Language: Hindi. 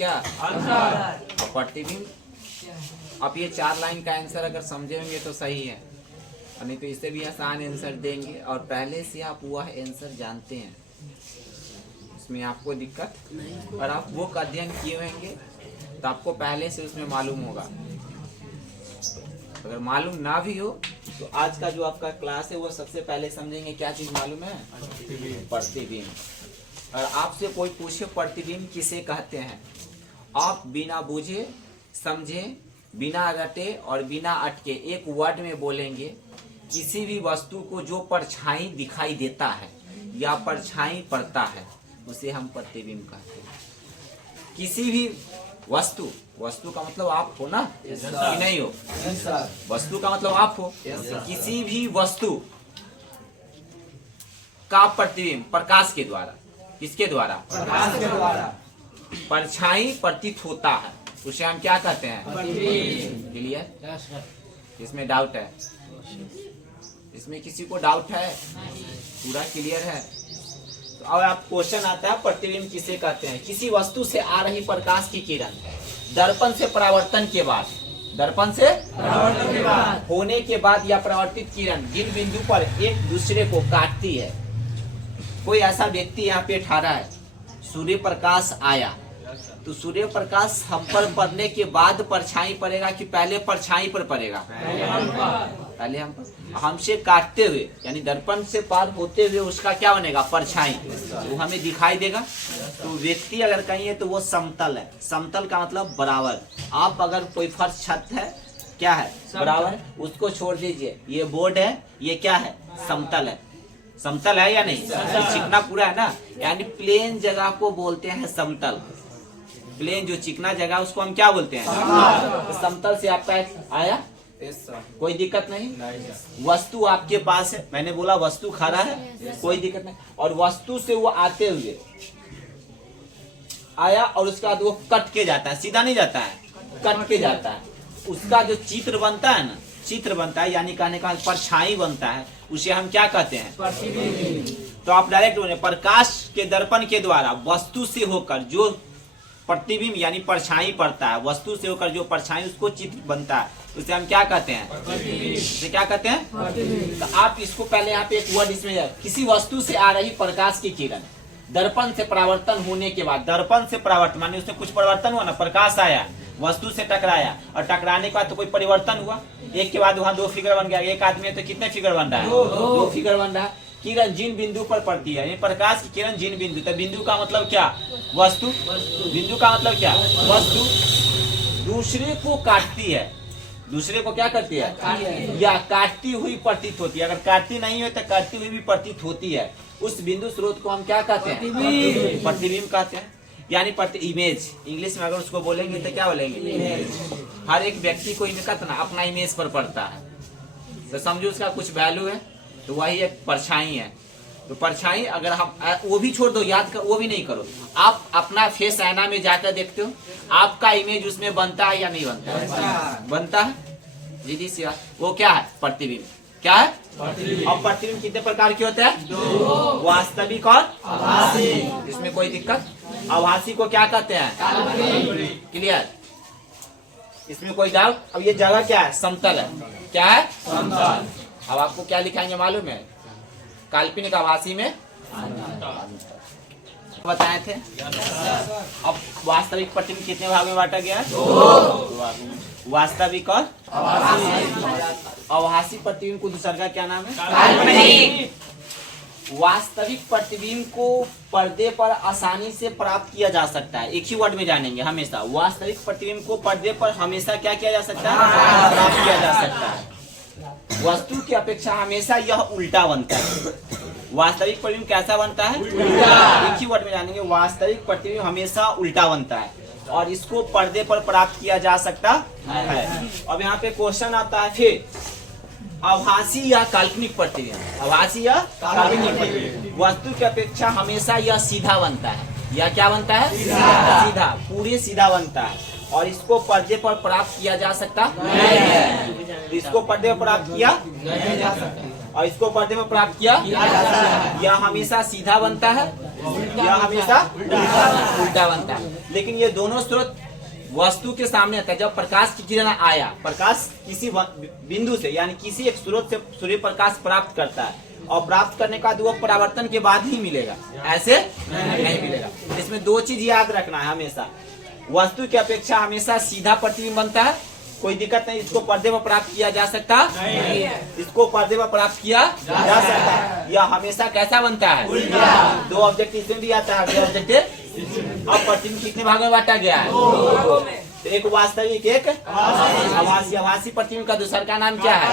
क्या आंसर। और प्रतिबिंब, अब ये 4 लाइन का आंसर अगर समझे होंगे तो सही है, और नहीं तो इससे भी आसान आंसर देंगे। और पहले से आप वह आंसर जानते हैं, इसमें आपको दिक्कत, और आप वो का अध्ययन किए होंगे तो आपको पहले से उसमें मालूम होगा। अगर मालूम ना भी हो तो आज का जो आपका क्लास है वो सबसे पहले समझेंगे क्या चीज मालूम है, प्रतिबिंब। और आपसे कोई पूछे प्रतिबिंब किसे कहते हैं, आप बिना बूझे समझे, बिना रटे और बिना अटके एक वर्ड में बोलेंगे। किसी भी वस्तु को जो परछाई दिखाई देता है या परछाई पड़ता है उसे हम प्रतिबिंब कहते हैं। किसी भी वस्तु, वस्तु का मतलब आप हो ना, कि नहीं हो, वस्तु का मतलब आप हो। किसी भी वस्तु का प्रतिबिंब प्रकाश के द्वारा, किसके द्वारा, प्रकाश के द्वारा परछाई प्रतीत होता है, उसे हम क्या कहते हैं, क्लियर। इसमें डाउट है, इसमें किसी को डाउट है, पूरा क्लियर है। तो अब आप क्वेश्चन आता है प्रतिबिंब किसे कहते हैं। किसी वस्तु से आ रही प्रकाश की किरण दर्पण से परावर्तन के बाद, दर्पण से परावर्तन के बाद होने के बाद या परावर्तित किरण जिन बिंदु पर एक दूसरे को काटती है। कोई ऐसा व्यक्ति यहाँ पे ठहरा है, सूर्य प्रकाश आया तो सूर्य प्रकाश हम पर पड़ने के बाद परछाई पड़ेगा कि पहले परछाई पर पड़ेगा, पहले हम पर। हमसे काटते हुए यानी दर्पण से पार होते हुए उसका क्या बनेगा, परछाई, वो हमें दिखाई देगा। तो व्यक्ति अगर कहीं है तो वो समतल है। समतल का मतलब बराबर। आप अगर कोई फर्श छत है, क्या है, बराबर, उसको छोड़ दीजिए, ये बोर्ड है, ये क्या है, समतल है। समतल है या नहीं, चिकना पूरा है ना, यानी प्लेन जगह को बोलते हैं समतल। प्लेन जो चिकना जगह उसको हम क्या बोलते हैं, तो समतल से आपका आया, कोई दिक्कत नहीं। वस्तु आपके पास है, मैंने बोला वस्तु खड़ा है, कोई दिक्कत नहीं। और वस्तु से वो आते हुए आया और उसके बाद वो कट के जाता है, सीधा नहीं जाता है, कट के जाता है। उसका जो चित्र बनता है ना, चित्र बनता है यानी कहने का परछाई बनता है, उसे हम क्या कहते हैं, प्रतिबिंब। तो आप डायरेक्ट बोले प्रकाश के दर्पण के द्वारा वस्तु से होकर जो प्रतिबिंब यानी परछाई पड़ता है, वस्तु से होकर जो परछाई उसको चित्र बनता है, उसे हम क्या कहते हैं, उसे क्या कहते हैं। तो आप इसको पहले यहाँ पे एक वर्ड इसमें, किसी वस्तु से आ रही प्रकाश की किरण दर्पण से परावर्तन होने के बाद, दर्पण से परावर्तन माने उसमें कुछ परिवर्तन हुआ ना, प्रकाश आया, वस्तु से टकराया और टकराने के बाद तो कोई परिवर्तन हुआ, एक के बाद वहाँ 2 फिगर बन गया। एक आदमी है तो कितने फिगर बन रहा है, 2 फिगर बन रहा है। किरण जिन बिंदु पर पड़ती है, प्रकाश की किरण जिन बिंदु, तो बिंदु का मतलब क्या, वस्तु, बिंदु का मतलब क्या, वस्तु दूसरे को काटती है, दूसरे को क्या करती है, या काटती हुई प्रतीत होती है। अगर काटती नहीं है तो काटती हुई भी प्रतीत होती है, उस बिंदु स्रोत को हम क्या कहते हैं, प्रतिबिंब कहते हैं। यानी इमेज, इंग्लिश में अगर उसको बोलेंगे तो क्या बोलेंगे, हर एक व्यक्ति को अपना इमेज पर पड़ता है, तो समझो उसका कुछ वैल्यू है, तो वही एक परछाई है। तो परछाई अगर हम वो भी छोड़ दो, याद कर, वो भी नहीं करो, आप अपना फेस आईना में जाकर देखते हो, आपका इमेज उसमें बनता है या नहीं बनता है, बनता है जी सी, वो क्या है, प्रतिबिंब। क्या है, अब प्रतिबिंब कितने प्रकार के होते हैं, वास्तविक और आभासी। इसमें कोई दिक्कत, आभासी को क्या कहते हैं, क्लियर, इसमें कोई डाउट। अब ये जगह क्या है, समतल है, क्या है, समतल। अब आपको क्या लिखाएंगे मालूम है, काल्पनिक आभासी में बताए थे। अब वास्तविक प्रतिबिंब कितने भाग में बांटा गया है, वास्तविक और आभासी प्रतिबिंब को दूसरा का क्या नाम है, काल्पनिक। वास्तविक प्रतिबिंब को पर्दे पर आसानी से प्राप्त किया जा सकता है, एक ही वर्ड में जानेंगे हमेशा। वास्तविक प्रतिबिंब को पर्दे पर हमेशा क्या किया जा सकता है, प्राप्त किया जा सकता है। वस्तु की अपेक्षा हमेशा यह उल्टा बनता है। वास्तविक प्रतिबिंब कैसा बनता है, उल्टा। एक ही वर्ड में जानेंगे, वास्तविक प्रतिबिंब हमेशा उल्टा बनता है और इसको पर्दे पर प्राप्त किया जा सकता है। अब यहाँ पे क्वेश्चन आता है फिर, आभासी या काल्पनिक प्रतिबिंब, आभासी या काल्पनिक प्रतिबिंब वस्तु की अपेक्षा हमेशा यह सीधा बनता है, या क्या बनता है, सीधा, पूरे सीधा बनता है और इसको पर्दे पर प्राप्त किया जा सकता नहीं है। इसको पर्दे पर प्राप्त किया नहीं जा सकता। और इसको पर्दे में प्राप्त किया यह हमेशा सीधा बनता है, यह हमेशा उल्टा बनता है। लेकिन ये दोनों स्रोत वस्तु के सामने आता है। जब प्रकाश की किरण आया, प्रकाश किसी बिंदु से यानी किसी एक स्रोत से सूर्य प्रकाश प्राप्त करता है और प्राप्त करने का वो परावर्तन के बाद ही मिलेगा, ऐसे नहीं मिलेगा। इसमें दो चीज याद रखना है हमेशा, वस्तु की अपेक्षा हमेशा सीधा प्रतिबिंब बनता है, कोई दिक्कत नहीं, इसको पर्दे में प्राप्त किया जा सकता नहीं, इसको पर्दे में प्राप्त किया जा सकता है। यह हमेशा कैसा बनता है, दो ऑब्जेक्ट इसमें भी आता है, ऑब्जेक्ट। अब प्रतिबिंब कितने भागों में बांटा गया है, तो एक वास्तविक एक आभासी। आभासी प्रतिबिंब का दूसरा का नाम क्या है।